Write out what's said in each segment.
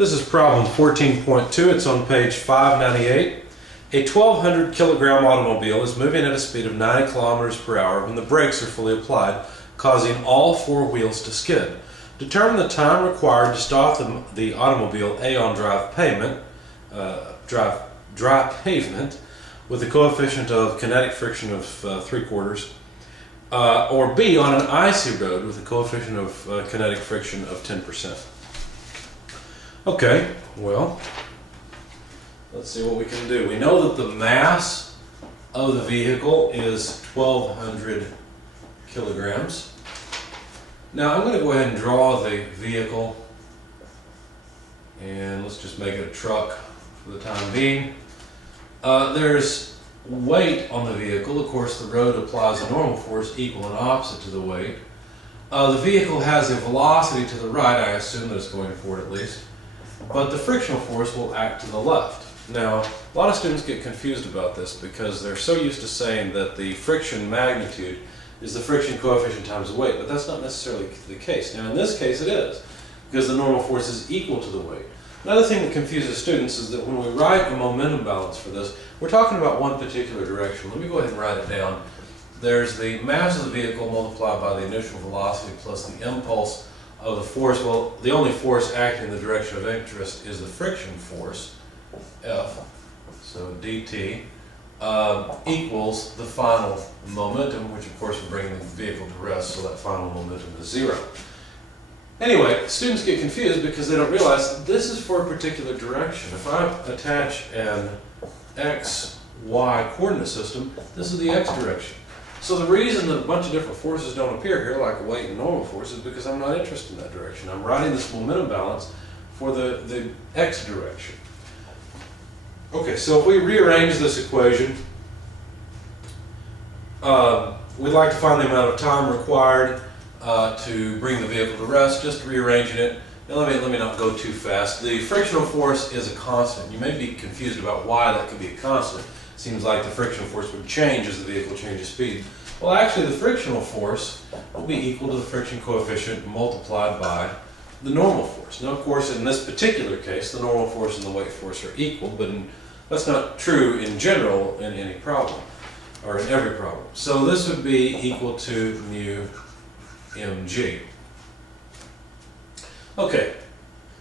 This is problem 14.2. It's on page 598. A 1,200 kilogram automobile is moving at a speed of 90 kilometers per hour when the brakes are fully applied, causing all four wheels to skid. Determine the time required to stop the automobile A on dry pavement with a coefficient of kinetic friction of 3/4, or B on an icy road with a coefficient of kinetic friction of 10%. Okay, well, let's see what we can do. We know that the mass of the vehicle is 1,200 kilograms. Now I'm going to go ahead and draw the vehicle, and let's just make it a truck for the time being. There's weight on the vehicle. Of course, the road applies a normal force equal and opposite to the weight. The vehicle has a velocity to the right, I assume that it's going forward at least, but the frictional force will act to the left. Now, a lot of students get confused about this because they're so used to saying that the friction magnitude is the friction coefficient times the weight, but that's not necessarily the case. Now, in this case it is, because the normal force is equal to the weight. Another thing that confuses students is that when we write a momentum balance for this, we're talking about one particular direction. Let me go ahead and write it down. There's the mass of the vehicle multiplied by the initial velocity plus the impulse of the force. Well, the only force acting in the direction of interest is the friction force, F, so dt, equals the final momentum, which of course will bring the vehicle to rest, so that final momentum is 0. Anyway, students get confused because they don't realize this is for a particular direction. If I attach an x, y coordinate system, this is the x direction. So the reason that a bunch of different forces don't appear here, like weight and normal force, is because I'm not interested in that direction. I'm writing this momentum balance for the x direction. Okay, so if we rearrange this equation, we'd like to find the amount of time required to bring the vehicle to rest. Just rearranging it. Now let me not go too fast. The frictional force is a constant. You may be confused about why that could be a constant. It seems like the frictional force would change as the vehicle changes speed. Well, actually the frictional force will be equal to the friction coefficient multiplied by the normal force. Now, of course, in this particular case, the normal force and the weight force are equal, but that's not true in general in any problem, or in every problem. So this would be equal to mu mg. Okay,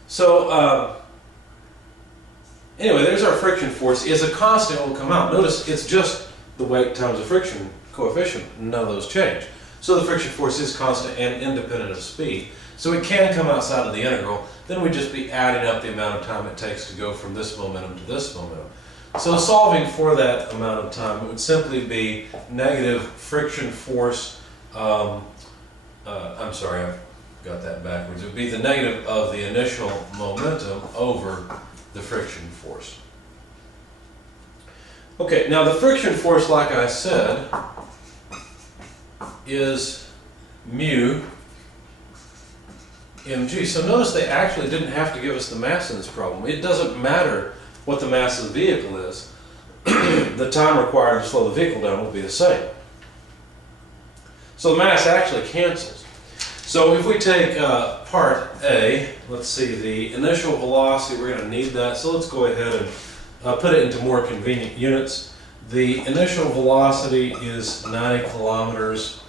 so anyway, there's our friction force. Is a constant will come out. Notice it's just the weight times the friction coefficient. None of those change. So the friction force is constant and independent of speed. So it can come outside of the integral. Then we'd just be adding up the amount of time it takes to go from this momentum to this momentum. So solving for that amount of time, it would simply be negative friction force. I'm sorry, I've got that backwards. It would be the negative of the initial momentum over the friction force. Okay, now the friction force, like I said, is mu mg. So notice they actually didn't have to give us the mass in this problem. It doesn't matter what the mass of the vehicle is. The time required to slow the vehicle down will be the same. So the mass actually cancels. So if we take part A, let's see, the initial velocity, we're going to need that. So let's go ahead and put it into more convenient units. The initial velocity is 90 kilometers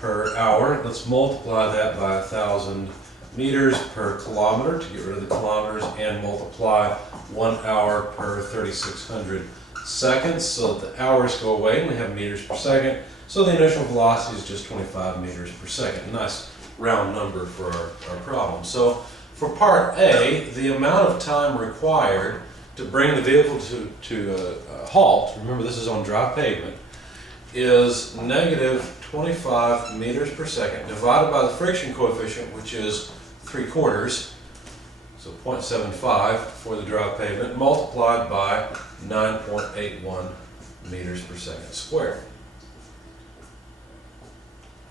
per hour. Let's multiply that by 1,000 meters per kilometer to get rid of the kilometers, and multiply 1 hour per 3,600 seconds, so that the hours go away and we have meters per second. So the initial velocity is just 25 meters per second. Nice round number for our problem. So for part A, the amount of time required to bring the vehicle to a halt, remember this is on dry pavement, is negative 25 meters per second divided by the friction coefficient, which is 3/4, so 0.75 for the dry pavement, multiplied by 9.81 meters per second squared.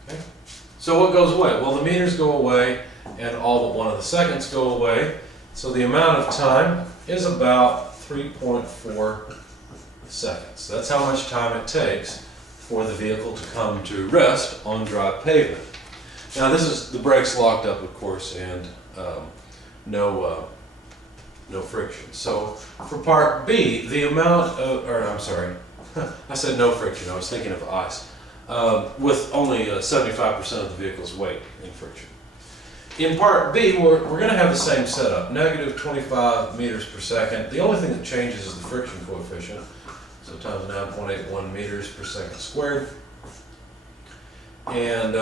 Okay. So what goes away? Well, the meters go away and all but one of the seconds go away. So the amount of time is about 3.4 seconds. That's how much time it takes for the vehicle to come to rest on dry pavement. Now this is the brakes locked up, of course, and no no friction. So for part B, the amount of, or I'm sorry, I said no friction, I was thinking of ice, with only 75% of the vehicle's weight in friction. In part B, we're going to have the same setup, negative 25 meters per second. The only thing that changes is the friction coefficient, so times 9.81 meters per second squared. And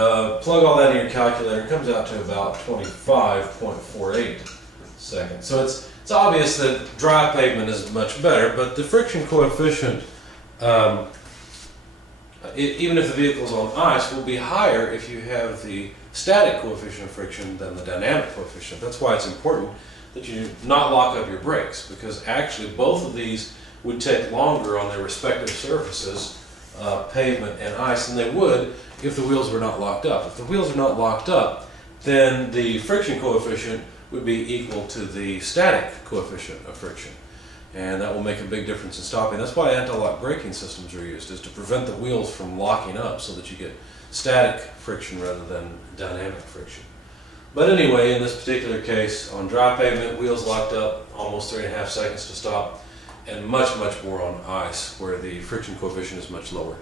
plug all that in your calculator, it comes out to about 25.48 seconds. So it's obvious that dry pavement is much better, but the friction coefficient, even if the vehicle's on ice, will be higher if you have the static coefficient of friction than the dynamic coefficient. That's why it's important that you not lock up your brakes, because actually both of these would take longer on their respective surfaces, pavement and ice, than they would if the wheels were not locked up. If the wheels are not locked up, then the friction coefficient would be equal to the static coefficient of friction. And that will make a big difference in stopping. That's why anti-lock braking systems are used, is to prevent the wheels from locking up so that you get static friction rather than dynamic friction. But anyway, in this particular case, on dry pavement, wheels locked up, almost 3.5 seconds to stop, and much more on ice, where the friction coefficient is much lower.